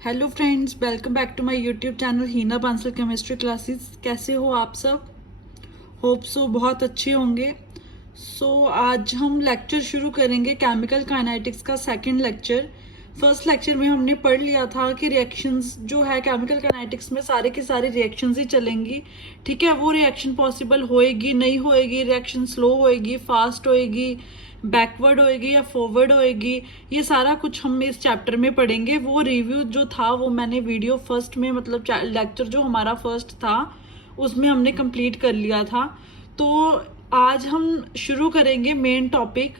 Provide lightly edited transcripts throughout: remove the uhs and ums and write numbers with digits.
Hello friends, welcome back to my YouTube channel Heena Bansal chemistry classes. कैसे हो आप सब? होप सो बहुत अच्छे होंगे। आज हम लेक्चर शुरू करेंगे केमिकल काइनेटिक्स का सेकंड लेक्चर। फर्स्ट लेक्चर में हमने पढ़ लिया था कि रिएक्शंस जो है केमिकल काइनेटिक्स में सारे की सारी रिएक्शंस ही चलेंगी। ठीक है, वो रिएक्शन पॉसिबल होएगी नहीं होएगी, रिएक्शन स्लो होएगी, फास्ट होएगी, बैकवर्ड होएगी या फॉरवर्ड होएगी, ये सारा कुछ हम इस चैप्टर में पढ़ेंगे। वो रिव्यू जो था वो मैंने वीडियो फर्स्ट में मतलब लेक्चर जो हमारा फर्स्ट था उसमें हमने कंप्लीट कर लिया था। तो आज हम शुरू करेंगे मेन टॉपिक।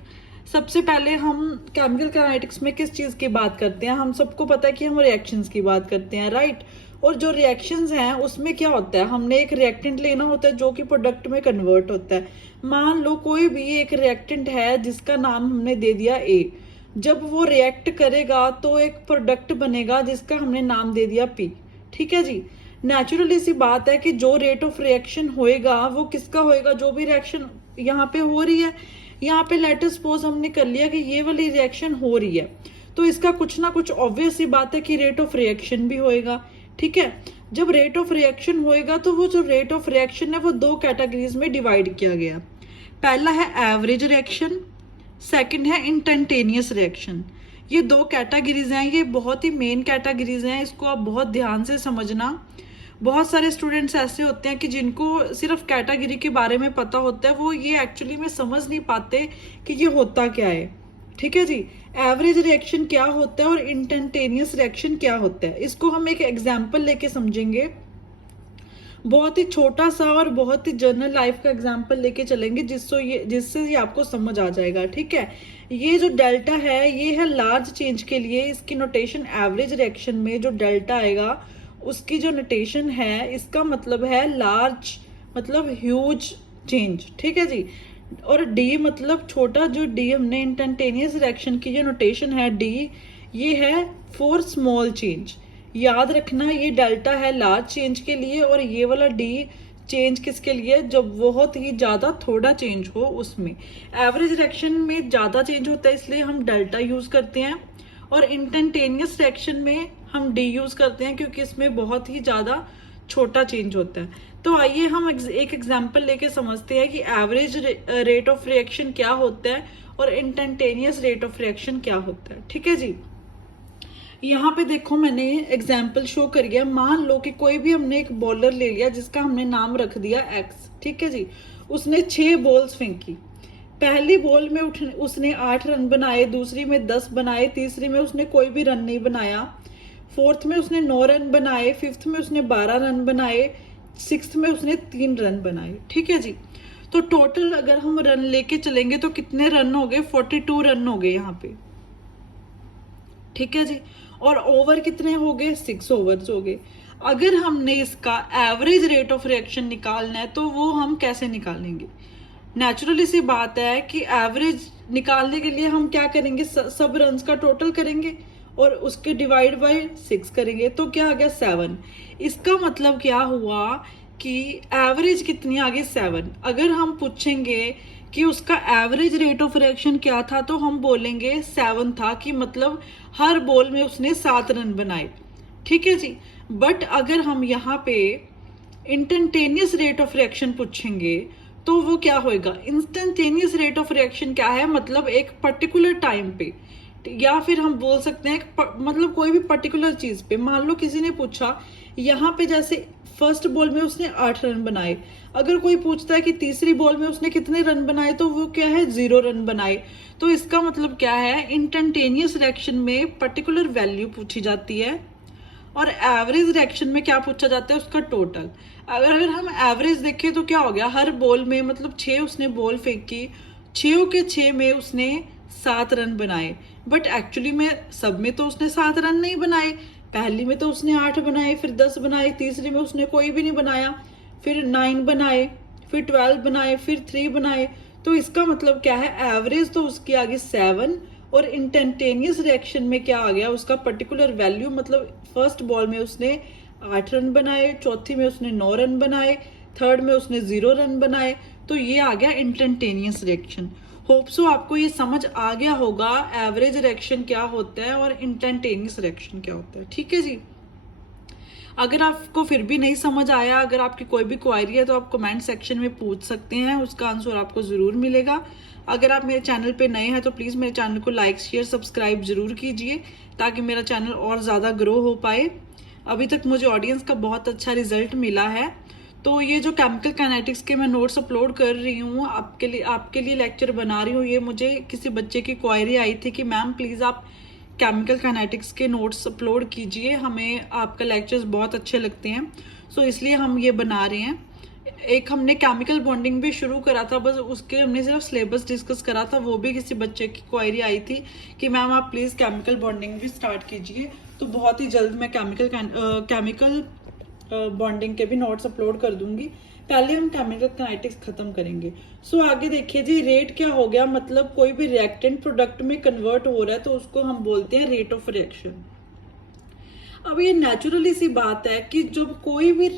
सबसे पहले हम केमिकल काइनेटिक्स में किस चीज़ की बात करते हैं? हम सबको पता है कि हम रिएक्शंस की बात करते हैं, राइट। और जो रिएक्शंस हैं उसमें क्या होता है, हमने एक रिएक्टेंट लेना होता है जो कि प्रोडक्ट में कन्वर्ट होता है। मान लो कोई भी एक रिएक्टेंट है जिसका नाम हमने दे दिया ए। जब वो रिएक्ट करेगा तो एक प्रोडक्ट बनेगा जिसका हमने नाम दे दिया पी। ठीक है जी। नेचुरली सी बात है कि जो रेट ऑफ रिएक्शन होएगा वो किसका होएगा, जो भी रिएक्शन यहाँ पे हो रही है। यहाँ पे लेट अस सपोज हमने कर लिया कि ये वाली रिएक्शन हो रही है, तो इसका कुछ ना कुछ ऑब्वियस सी बात है कि रेट ऑफ रिएक्शन भी होएगा। ठीक है, जब रेट ऑफ रिएक्शन होएगा तो वो जो रेट ऑफ रिएक्शन है वो दो कैटेगरीज में डिवाइड किया गया। पहला है एवरेज रिएक्शन, सेकंड है इंस्टेंटेनियस रिएक्शन। ये दो कैटेगरीज हैं, ये बहुत ही मेन कैटेगरीज हैं, इसको आप बहुत ध्यान से समझना। बहुत सारे स्टूडेंट्स ऐसे होते हैं कि जिनको सिर्फ कैटेगरी के बारे में पता होता है, वो ये एक्चुअली में समझ नहीं पाते कि ये होता क्या है। ठीक है जी। एवरेज रिएक्शन क्या होता है और इंस्टेंटेनियस रिएक्शन क्या होता है, इसको हम एक एग्जांपल लेके समझेंगे। बहुत ही छोटा सा और बहुत ही जनरल लाइफ का एग्जांपल लेके चलेंगे जिससे ये आपको समझ आ जाएगा। ठीक है, ये जो डेल्टा है ये है लार्ज चेंज के लिए, इसकी नोटेशन एवरेज रिएक्शन में जो डेल्टा आएगा उसकी जो नोटेशन है, इसका मतलब है लार्ज मतलब ह्यूज चेंज। ठीक है जी। और डी मतलब छोटा, जो डी हमने इंस्टेंटेनियस रिएक्शन की जो नोटेशन है डी, ये है फॉर स्मॉल चेंज। याद रखना ये डेल्टा है लार्ज चेंज के लिए और ये वाला डी चेंज किसके लिए, जब बहुत ही ज्यादा थोड़ा चेंज हो उसमें। एवरेज रिएक्शन में ज्यादा चेंज होता है इसलिए हम डेल्टा यूज करते हैं, और इंस्टेंटेनियस रिएक्शन में हम डी यूज करते हैं क्योंकि इसमें बहुत ही ज्यादा छोटा चेंज होता है। तो आइए हम एक एग्जांपल लेके समझते हैं कि एवरेज रेट ऑफ रिएक्शन क्या होता है और इंस्टेंटेनियस रेट ऑफ रिएक्शन क्या होता है। ठीक है जी। यहाँ पे देखो मैंने एग्जाम्पल शो कर गया। मान लो कि कोई भी हमने एक बॉलर ले लिया जिसका हमने नाम रख दिया एक्स। ठीक है जी। उसने 6 बॉल्स फेंकी। पहली बॉल में उसने 8 रन बनाए, दूसरी में 10 बनाए, तीसरी में उसने कोई भी रन नहीं बनाया, फोर्थ में उसने 9 रन बनाए, फिफ्थ में उसने 12 रन बनाए, सिक्स्थ में उसने 3 रन बनाए। ठीक है जी। तो टोटल अगर हम रन लेके चलेंगे तो कितने रन हो गए? 42 रन हो गए यहाँ पे। ठीक है जी। और ओवर कितने हो गए? 6 ओवर्स हो गए। अगर हमने इसका एवरेज रेट ऑफ रिएक्शन निकालना है तो वो हम कैसे निकालेंगे? नेचुरली सी बात है कि एवरेज निकालने के लिए हम क्या करेंगे, सब रन्स का टोटल करेंगे और उसके डिवाइड बाय 6 करेंगे, तो क्या आ गया 7। इसका मतलब क्या हुआ कि एवरेज कितनी आ गई? 7। अगर हम पूछेंगे कि उसका एवरेज रेट ऑफ रिएक्शन क्या था तो हम बोलेंगे 7 था, कि मतलब हर बॉल में उसने 7 रन बनाए। ठीक है जी। बट अगर हम यहाँ पे इंस्टेंटेनियस रेट ऑफ रिएक्शन पूछेंगे तो वो क्या होएगा? इंस्टेंटेनियस रेट ऑफ रिएक्शन क्या है, मतलब एक पर्टिकुलर टाइम पे, या फिर हम बोल सकते हैं मतलब कोई भी पर्टिकुलर चीज पे। मान लो किसी ने पूछा यहाँ पे जैसे फर्स्ट बॉल में उसने 8 रन बनाए, अगर कोई पूछता है कि तीसरी बॉल में उसने कितने रन बनाए तो वो क्या है? 0 रन बनाए। तो इसका मतलब क्या है, इंस्टेंटेनियस रिएक्शन में पर्टिकुलर वैल्यू पूछी जाती है और एवरेज रिएक्शन में क्या पूछा जाता है? उसका टोटल। अगर हम एवरेज देखें तो क्या हो गया, हर बॉल में मतलब 6 उसने बॉल फेंकी, 6 के 6 में उसने 7 रन बनाए। बट एक्चुअली में सब में तो उसने 7 रन नहीं बनाए। पहली में तो उसने 8 बनाए, फिर 10 बनाए, तीसरी में उसने कोई भी नहीं बनाया, फिर 9 बनाए, फिर 12 बनाए, फिर 3 बनाए। तो इसका मतलब क्या है, एवरेज तो उसकी आ गई 7 और इंस्टेंटेनियस रिएक्शन में क्या आ गया, उसका पर्टिकुलर वैल्यू, मतलब फर्स्ट बॉल में उसने 8 रन बनाए, चौथी में उसने 9 रन बनाए, थर्ड में उसने 0 रन बनाए। तो ये आ गया इंस्टेंटेनियस रिएक्शन। होप सो आपको ये समझ आ गया होगा एवरेज रिएक्शन क्या होता है और इंस्टेंटेनियस रिएक्शन क्या होता है। ठीक है जी। अगर आपको फिर भी नहीं समझ आया, अगर आपकी कोई भी क्वायरी है तो आप कमेंट सेक्शन में पूछ सकते हैं, उसका आंसर आपको ज़रूर मिलेगा। अगर आप मेरे चैनल पे नए हैं तो प्लीज़ मेरे चैनल को लाइक शेयर सब्सक्राइब जरूर कीजिए ताकि मेरा चैनल और ज़्यादा ग्रो हो पाए। अभी तक मुझे ऑडियंस का बहुत अच्छा रिजल्ट मिला है। तो ये जो केमिकल काइनेटिक्स के मैं नोट्स अपलोड कर रही हूँ आपके लिए लेक्चर बना रही हूँ, ये मुझे किसी बच्चे की क्वायरी आई थी कि मैम प्लीज़ आप केमिकल काइनेटिक्स के नोट्स अपलोड कीजिए, हमें आपका लेक्चर्स बहुत अच्छे लगते हैं। सो इसलिए हम ये बना रहे हैं। एक हमने केमिकल बॉन्डिंग भी शुरू करा था, बस उसके हमने सिर्फ सिलेबस डिस्कस करा था, वो भी किसी बच्चे की क्वायरी आई थी कि मैम आप प्लीज़ केमिकल बॉन्डिंग भी स्टार्ट कीजिए। तो बहुत ही जल्द मैं केमिकल बॉन्डिंग के भी नोट्स अपलोड कर दूंगी। पहले हम केमिकल काइनेटिक्स खत्म करेंगे। सो आगे देखिए जी, रेट क्या हो गया, मतलब कोई भी रिएक्टेंट प्रोडक्ट में कन्वर्ट हो रहा है तो उसको हम बोलते हैं रेट ऑफ रिएक्शन। अब ये नेचुरली सी बात है कि जब कोई भी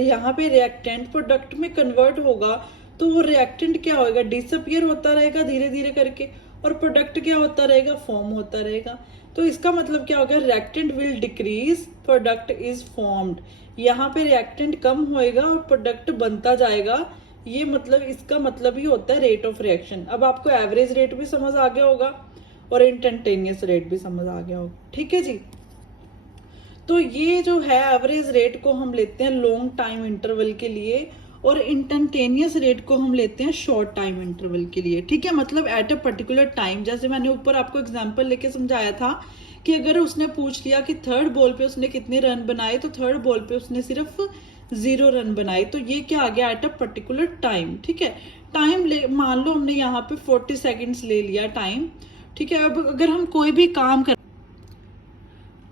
यहाँ पे रिएक्टेंट प्रोडक्ट में कन्वर्ट होगा तो वो रिएक्टेंट क्या होगा, डिसअपियर होता रहेगा धीरे धीरे करके, और प्रोडक्ट क्या होता रहेगा, फॉर्म होता रहेगा। तो इसका मतलब क्या होगा, reactant will decrease product is formed. यहाँ पे रिएक्टेंट कम होएगा और प्रोडक्ट बनता जाएगा। ये मतलब इसका मतलब ही होता है रेट ऑफ रिएक्शन। अब आपको एवरेज रेट भी समझ आ गया होगा और इंस्टेंटेनियस रेट भी समझ आ गया होगा। ठीक है जी। तो ये जो है एवरेज रेट को हम लेते हैं लॉन्ग टाइम इंटरवल के लिए और इंस्टेंटेनियस रेट को हम लेते हैं शॉर्ट टाइम इंटरवल के लिए। ठीक है, मतलब एट अ पर्टिकुलर टाइम। जैसे मैंने ऊपर आपको एग्जांपल लेके समझाया था कि अगर उसने पूछ लिया कि थर्ड बॉल पे उसने कितने रन बनाए, तो थर्ड बॉल पे उसने सिर्फ 0 रन बनाए। तो ये क्या आ गया, एट अ पर्टिकुलर टाइम। ठीक है, टाइम ले मान लो हमने यहाँ पे 40 सेकेंड्स ले लिया टाइम। ठीक है, अब अगर हम कोई भी काम कर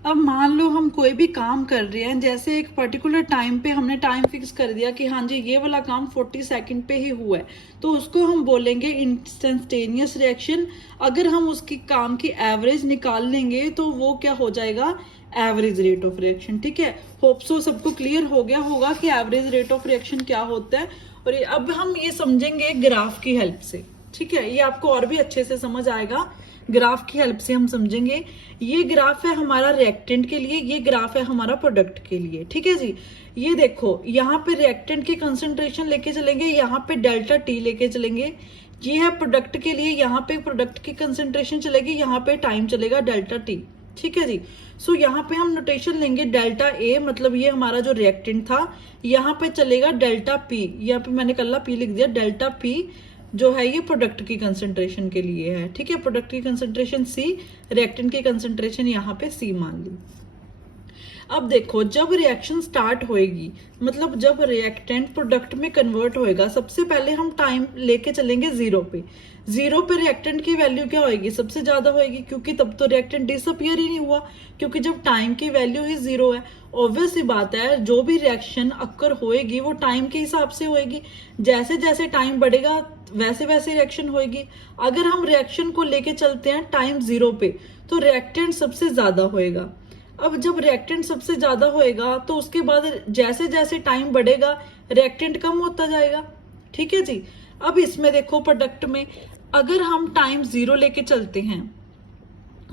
अब मान लो हम कोई भी काम कर रहे हैं, जैसे एक पर्टिकुलर टाइम पे हमने टाइम फिक्स कर दिया कि हाँ जी ये वाला काम 40 सेकंड पे ही हुआ है, तो उसको हम बोलेंगे इंस्टेंटेनियस रिएक्शन। अगर हम उसकी काम की एवरेज निकाल लेंगे तो वो क्या हो जाएगा, एवरेज रेट ऑफ रिएक्शन। ठीक है, होप सो सबको क्लियर हो गया होगा कि एवरेज रेट ऑफ रिएक्शन क्या होता है। और अब हम ये समझेंगे ग्राफ की हेल्प से। ठीक है, ये आपको और भी अच्छे से समझ आएगा, ग्राफ की हेल्प से हम समझेंगे। ये ग्राफ है हमारा रिएक्टेंट के लिए, ये ग्राफ है हमारा प्रोडक्ट के लिए। ठीक है जी, ये देखो यहाँ पे रिएक्टेंट की कंसंट्रेशन लेके चलेंगे, यहाँ पे डेल्टा टी लेके चलेंगे। ये है प्रोडक्ट के लिए, यहाँ पे प्रोडक्ट की कंसंट्रेशन चलेगी, यहाँ पे टाइम चलेगा डेल्टा टी। ठीक है जी। सो यहाँ पे हम नोटेशन लेंगे डेल्टा ए, मतलब ये हमारा जो रिएक्टेंट था। यहाँ पे चलेगा डेल्टा पी, यहाँ पे मैंने कल्ला पी लिख दिया, डेल्टा पी जो है ये प्रोडक्ट की कंसंट्रेशन के लिए है। ठीक है, प्रोडक्ट की कंसंट्रेशन सी, रिएक्टेंट की कंसंट्रेशन यहाँ पे सी मान ली। अब देखो, जब रिएक्शन स्टार्ट होएगी, मतलब जब रिएक्टेंट प्रोडक्ट में कन्वर्ट होएगा, सबसे पहले हम टाइम लेके चलेंगे 0 पे। 0 पे रिएक्टेंट की वैल्यू क्या होएगी, सबसे ज्यादा होएगी, क्योंकि तब तो रिएक्टेंट डिसअपियर ही नहीं हुआ, क्योंकि जब टाइम की वैल्यू ही 0 है। ऑब्वियस सी बात है, जो भी रिएक्शन अक्कर होएगी वो टाइम के हिसाब से होएगी। जैसे जैसे टाइम बढ़ेगा वैसे वैसे रिएक्शन होएगी। अगर हम रिएक्शन को लेके चलते हैं टाइम 0 पे, तो रिएक्टेंट सबसे ज्यादा होएगा। अब जब रिएक्टेंट सबसे ज्यादा होएगा तो उसके बाद जैसे जैसे टाइम बढ़ेगा रिएक्टेंट कम होता जाएगा। ठीक है जी। अब इसमें देखो, प्रोडक्ट में अगर हम टाइम 0 लेके चलते हैं,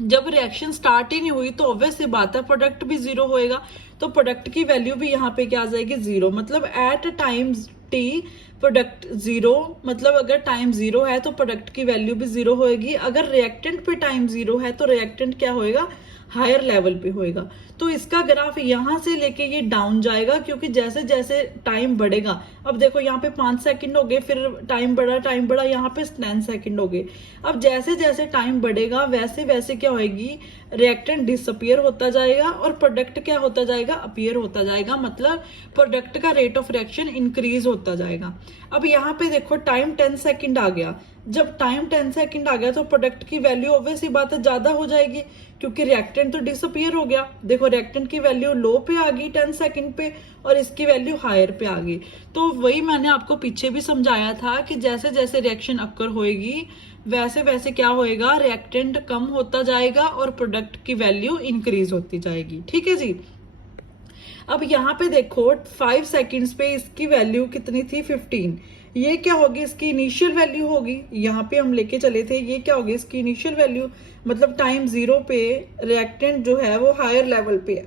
जब रिएक्शन स्टार्ट ही नहीं हुई तो ऑब्वियस सी बात है प्रोडक्ट भी 0 होएगा, तो प्रोडक्ट की वैल्यू भी यहाँ पे क्या आ जाएगी, 0। मतलब एट टाइम टी प्रोडक्ट 0, मतलब अगर टाइम 0 है तो प्रोडक्ट की वैल्यू भी 0 होएगी। अगर रिएक्टेंट पे टाइम 0 है तो रिएक्टेंट क्या होएगा, हायर लेवल पे होएगा। तो इसका ग्राफ यहाँ से लेके ये डाउन जाएगा, क्योंकि जैसे जैसे टाइम बढ़ेगा, अब देखो यहाँ पे 5 सेकंड हो गए, फिर टाइम बढ़ा, यहाँ पे 10 सेकंड हो गए। अब जैसे जैसे टाइम बढ़ेगा वैसे वैसे क्या होएगी, रिएक्टेंट डिसअपियर होता जाएगा और प्रोडक्ट क्या होता जाएगा, अपीयर होता जाएगा। मतलब प्रोडक्ट का रेट ऑफ रिएक्शन इंक्रीज होता जाएगा। अब यहाँ पे देखो टाइम 10 सेकंड आ गया। जब टाइम 10 सेकंड आ गया तो प्रोडक्ट की वैल्यू ऑब्वियस ही बात है ज्यादा हो जाएगी, क्योंकि रिएक्टेंट तो डिसअपियर हो गया। देखो रिएक्टेंट की वैल्यू लो पे आ गई 10 सेकंड पे और इसकी वैल्यू हायर पे आ गई। तो वही मैंने आपको पीछे भी समझाया था कि जैसे जैसे रिएक्शन अक्कर होएगी वैसे वैसे क्या होएगा, रिएक्टेंट कम होता जाएगा और प्रोडक्ट की वैल्यू इंक्रीज होती जाएगी। ठीक है जी। अब यहाँ पे देखो 5 सेकंड्स पे इसकी वैल्यू कितनी थी, 15। ये क्या होगी, इसकी इनिशियल वैल्यू होगी, यहाँ पे हम लेके चले थे, ये क्या होगी इसकी इनिशियल वैल्यू, मतलब टाइम 0 पे रिएक्टेंट जो है वो हायर लेवल पे है,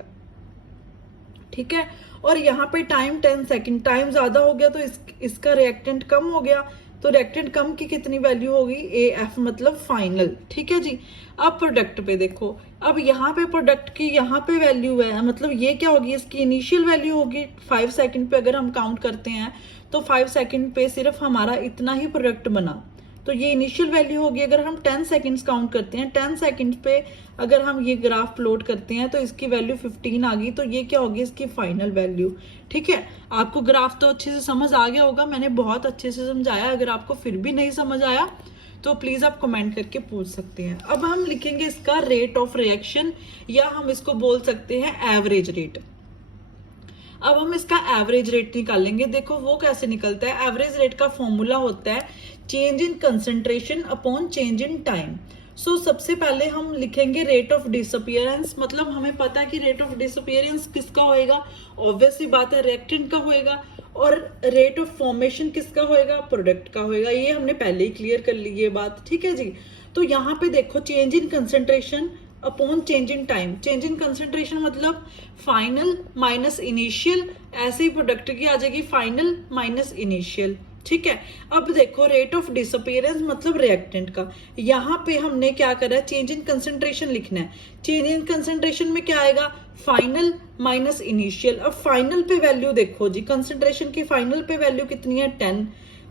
ठीक है। और यहाँ पे टाइम 10 सेकंड, टाइम ज्यादा हो गया तो इसका रिएक्टेंट कम हो गया, तो रिएक्टेंट कम की कितनी वैल्यू होगी, AF मतलब फाइनल, ठीक है जी। अब प्रोडक्ट पे देखो, अब यहाँ पे प्रोडक्ट की यहाँ पे वैल्यू है, मतलब ये क्या होगी, इसकी इनिशियल वैल्यू होगी 5 सेकंड पे, अगर हम काउंट करते हैं तो 5 सेकंड पे सिर्फ हमारा इतना ही प्रोडक्ट बना, तो ये इनिशियल वैल्यू होगी। अगर हम 10 सेकंड्स काउंट करते हैं, 10 सेकंड पे अगर हम ये ग्राफ प्लॉट करते हैं तो इसकी वैल्यू 15 आ गई, तो ये क्या होगी इसकी फाइनल वैल्यू, ठीक है। आपको ग्राफ तो अच्छे से समझ आ गया होगा, मैंने बहुत अच्छे से समझाया, अगर आपको फिर भी नहीं समझ आया तो प्लीज आप कमेंट करके पूछ सकते हैं। अब हम लिखेंगे इसका रेट ऑफ रिएक्शन, या हम इसको बोल सकते हैं एवरेज रेट। अब हम इसका एवरेज रेट निकालेंगे, देखो वो कैसे निकलता है। एवरेज रेट का फॉर्मूला होता है change in concentration upon change in time. So सबसे पहले हम लिखेंगे रेट ऑफ डिसअपियरेंस, मतलब हमें पता है कि रेट ऑफ डिसअपियरेंस किसका होएगा, ऑब्वियसली बात है रिएक्टेंट का होएगा, और रेट ऑफ फॉर्मेशन किसका होएगा, प्रोडक्ट का होएगा, ये हमने पहले ही क्लियर कर ली ये बात, ठीक है जी। तो यहाँ पे देखो change in concentration upon change in time, change in concentration मतलब फाइनल माइनस इनिशियल, ऐसे ही प्रोडक्ट की आ जाएगी फाइनल माइनस इनिशियल, ठीक है। अब देखो रेट ऑफ डिसअपियरेंस मतलब रिएक्टेंट का, यहाँ पे हमने क्या करा है, चेंज इन कंसंट्रेशन लिखना है। चेंज इन कंसंट्रेशन में क्या आएगा, फाइनल माइनस इनिशियल। अब फाइनल पे वैल्यू देखो जी, कंसंट्रेशन की फाइनल पे वैल्यू कितनी है 10,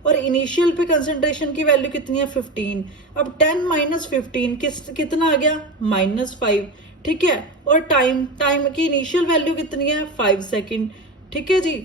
और इनिशियल पे कंसंट्रेशन की वैल्यू कितनी है 15। अब 10 माइनस 15 कितना आ गया, -5, ठीक है। और टाइम की इनिशियल वैल्यू कितनी है 5 सेकेंड, ठीक है जी।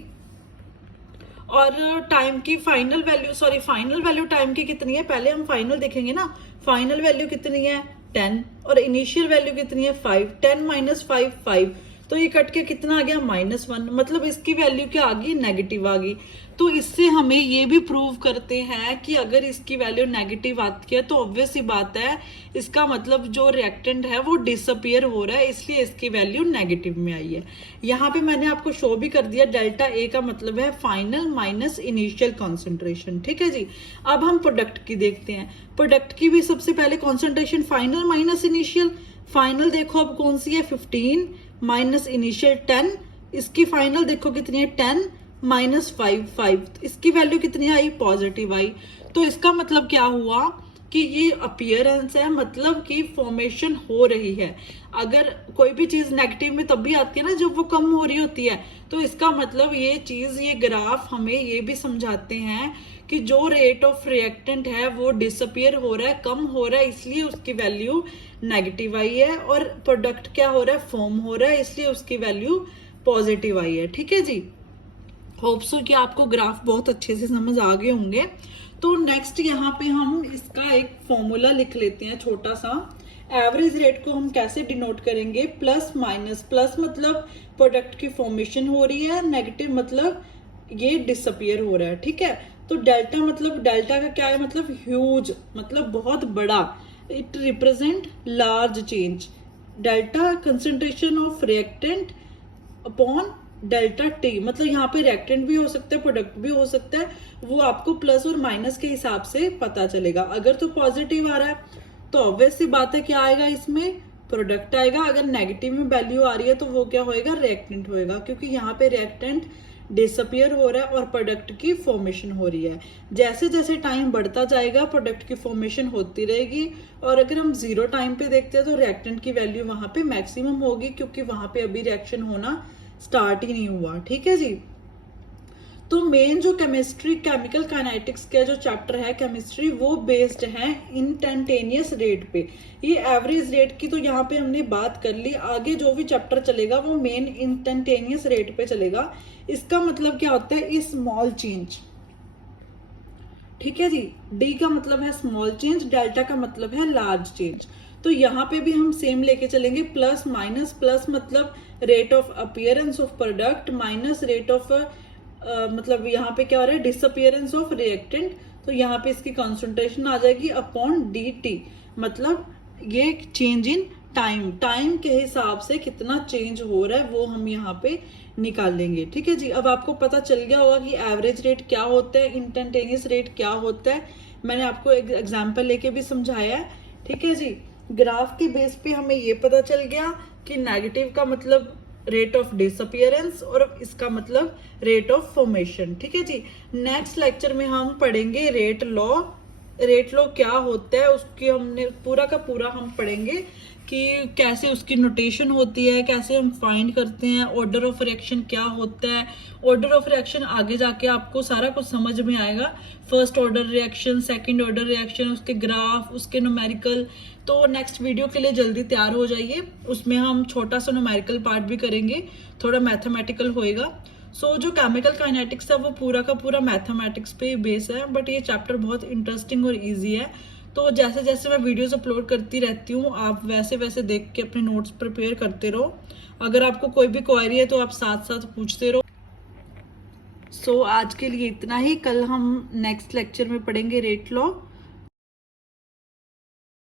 और टाइम की final value, sorry final value time की कितनी है, पहले हम फाइनल देखेंगे ना, फाइनल वैल्यू कितनी है 10, और इनिशियल वैल्यू कितनी है 5, 10 माइनस 5 5, तो ये कट के कितना आ गया -1, मतलब इसकी वैल्यू क्या आ गई, नेगेटिव आ गई। तो इससे हमें ये भी प्रूव करते हैं कि अगर इसकी वैल्यू नेगेटिव आती है तो ऑब्वियस सी बात है इसका मतलब जो रिएक्टेंट है वो डिसअपियर हो रहा है, इसलिए इसकी वैल्यू नेगेटिव में आई है। यहाँ पे मैंने आपको शो भी कर दिया, डेल्टा ए का मतलब है फाइनल माइनस इनिशियल कॉन्सेंट्रेशन, ठीक है जी। अब हम प्रोडक्ट की देखते हैं, प्रोडक्ट की भी सबसे पहले concentration final minus initial, final देखो अब कौन सी है 15 माइनस इनिशियल 10, इसकी फाइनल देखो कितनी है 10 माइनस 5, इसकी वैल्यू कितनी आई, पॉजिटिव आई। तो इसका मतलब क्या हुआ कि ये अपीयरेंस है, मतलब कि फॉर्मेशन हो रही है। अगर कोई भी चीज नेगेटिव में तब भी आती है ना जब वो कम हो रही होती है, तो इसका मतलब ये चीज, ये ग्राफ हमें ये भी समझाते हैं कि जो रेट ऑफ रिएक्टेंट है वो डिसअपियर हो रहा है, कम हो रहा है, इसलिए उसकी वैल्यू नेगेटिव आई है। और प्रोडक्ट क्या हो रहा है, फॉर्म हो रहा है, इसलिए उसकी वैल्यू पॉजिटिव आई है, ठीक है जी। होप सो कि आपको ग्राफ बहुत अच्छे से समझ आ गए होंगे। तो नेक्स्ट यहाँ पे हम इसका एक फॉर्मूला लिख लेते हैं छोटा सा। एवरेज रेट को हम कैसे डिनोट करेंगे, प्लस माइनस, प्लस मतलब प्रोडक्ट की फॉर्मेशन हो रही है, नेगेटिव मतलब ये डिसअपियर हो रहा है, ठीक है। तो डेल्टा मतलब, डेल्टा का क्या है मतलब ह्यूज, मतलब बहुत बड़ा, it represent large change. Delta concentration of reactant upon delta T, मतलब यहाँ पे रिएक्टेंट भी हो सकता है, प्रोडक्ट भी हो सकता है, वो आपको प्लस और माइनस के हिसाब से पता चलेगा। अगर तो पॉजिटिव आ रहा है तो ऑब्वियस सी बात है क्या आएगा, इसमें प्रोडक्ट आएगा। अगर नेगेटिव में वैल्यू आ रही है तो वो क्या होएगा, रिएक्टेंट होएगा, क्योंकि यहाँ पे रिएक्टेंट डिसअपियर हो रहा है और प्रोडक्ट की फॉर्मेशन हो रही है। जैसे जैसे टाइम बढ़ता जाएगा प्रोडक्ट की फॉर्मेशन होती रहेगी, और अगर हम 0 टाइम पे देखते हैं तो रिएक्टेंट की वैल्यू वहां पे मैक्सिमम होगी, क्योंकि वहां पे अभी रिएक्शन होना स्टार्ट ही नहीं हुआ, ठीक है जी। तो मेन जो केमिस्ट्री, केमिकल काइनेटिक्स का जो चैप्टर है केमिस्ट्री, वो बेस्ड है इंस्टेंटेनियस रेट पे। ये एवरेज रेट की तो यहाँ पे हमने बात कर ली, आगे जो भी चैप्टर चलेगा वो मेन इंस्टेंटेनियस रेट पे चलेगा। इसका मतलब क्या होता है, स्मॉल चेंज, ठीक है जी। डी का मतलब है स्मॉल चेंज, डेल्टा का मतलब है लार्ज चेंज। तो यहाँ पे भी हम सेम लेके चलेंगे, प्लस माइनस, प्लस मतलब rate of appearance of product, minus rate of मतलब यहाँ पे क्या हो रहा है, डिसअपियरेंस ऑफ रिएक्टेंट, तो यहाँ पे इसकी कॉन्सेंट्रेशन आ जाएगी अपॉन डी टी, मतलब ये चेंज इन टाइम के हिसाब से कितना चेंज हो रहा है वो हम यहाँ पे निकाल लेंगे। ठीक है जी। अब आपको पता चल गया होगा कि एवरेज रेट क्या होता है, इंस्टेंटेनियस रेट क्या होता है। मैंने आपको एक एग्जाम्पल लेके भी समझाया है। ठीक है जी। ग्राफ के बेस पे हमें ये पता चल गया कि नेगेटिव का मतलब रेट ऑफ डिसअपियरेंस और इसका मतलब रेट ऑफ फॉर्मेशन। ठीक है जी। नेक्स्ट लेक्चर में हम पढ़ेंगे रेट लॉ। रेट लॉ क्या होता है उसकी हमने पूरा का पूरा हम पढ़ेंगे कि कैसे उसकी नोटेशन होती है, कैसे हम फाइंड करते हैं, ऑर्डर ऑफ रिएक्शन क्या होता है। ऑर्डर ऑफ रिएक्शन आगे जाके आपको सारा कुछ समझ में आएगा। First order reaction, second order reaction, उसके ग्राफ, उसके न्यूमेरिकल। तो नेक्स्ट वीडियो के लिए जल्दी तैयार हो जाइए। उसमें हम छोटा सा न्यूमेरिकल पार्ट भी करेंगे, थोड़ा मैथमेटिकल होएगा। जो केमिकल काइनेटिक्स है वो पूरा का पूरा मैथमेटिक्स पे बेस है, बट ये चैप्टर बहुत इंटरेस्टिंग और इजी है। तो जैसे जैसे मैं वीडियोस अपलोड करती रहती हूँ आप वैसे वैसे देख के अपने नोट्स प्रिपेयर करते रहो। अगर आपको कोई भी क्वेरी है तो आप साथ साथ पूछते रहो। आज के लिए इतना ही। कल हम नेक्स्ट लेक्चर में पढ़ेंगे रेट लॉ।